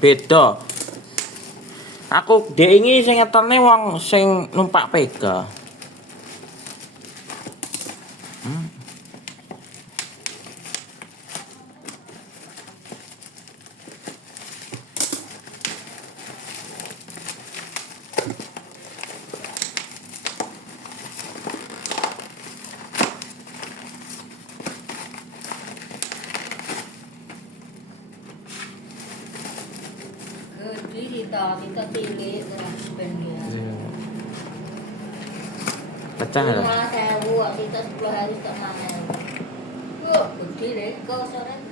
Beda. Aku dhek iki sing ngetone wong sing numpak pega. Kita pilih ben ya. Pecah lah. Malah 1000 kita 10 hari tak main. Gede deh kau sore.